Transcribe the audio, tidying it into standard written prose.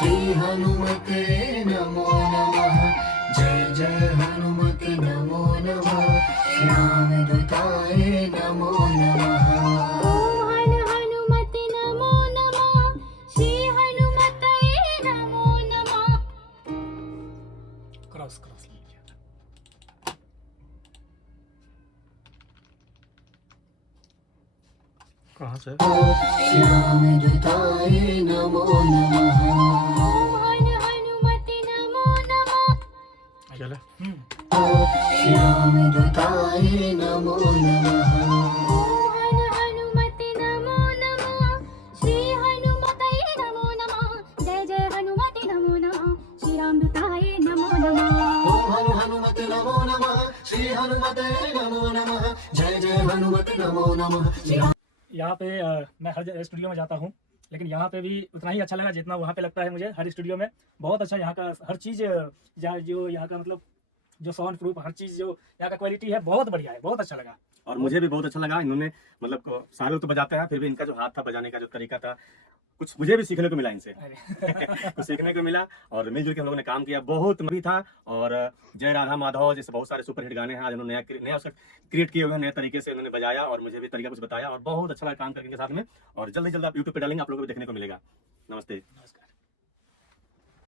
श्री हनुमते नमो नमः। जय जय हनुमत नमो नमः। श्यामदूताय नमो नमः। ओम हनुमते नमो नमः। श्री हनुमतये नमो नमः। क्रॉस क्रॉस लीजिए। कहाँ से? श्यामदूताय नमो नमः। ओम हनुमते नमो नमः। चले। श्यामदूताय नमो नमः। ओम हनुमते नमो नमः। श्री हनुमतये नमो नमः। जय जय हनुमते नमो नमः। श्री रामदूताय नमो नमः। ओम हनुमते नमो नमः। श्री हनुमते नमो नमः। जय जय हनुमते नमो नमः। यहाँ पे मैं हर स्टूडियो में जाता हूँ, लेकिन यहाँ पे भी उतना ही अच्छा लगा जितना वहाँ पे लगता है मुझे। हर स्टूडियो में बहुत अच्छा यहाँ का हर चीज़, जो यहाँ का मतलब जो साउंड प्रूफ हर चीज़ जो यहाँ का क्वालिटी है बहुत बढ़िया है, बहुत अच्छा लगा। और मुझे भी बहुत अच्छा लगा। इन्होंने मतलब सारे लोग तो बजाते हैं, फिर भी इनका जो हाथ था बजाने का जो तरीका था, कुछ मुझे भी सीखने को मिला इनसे। कुछ सीखने को मिला और मिलजुल के हम लोगों ने काम किया, बहुत भी था। और जय राधा माधव जैसे बहुत सारे सुपर हिट गाने हैं, आज उन्होंने नया क्रिएट किए हुए हैं, नए तरीके से उन्होंने बजाया और मुझे भी तरीका कुछ बताया और बहुत अच्छा लगा काम करके इनके साथ में। और जल्दी जल्दी आप यूट्यूब पे डालेंगे, आप लोगों को भी देखने को मिलेगा। नमस्ते।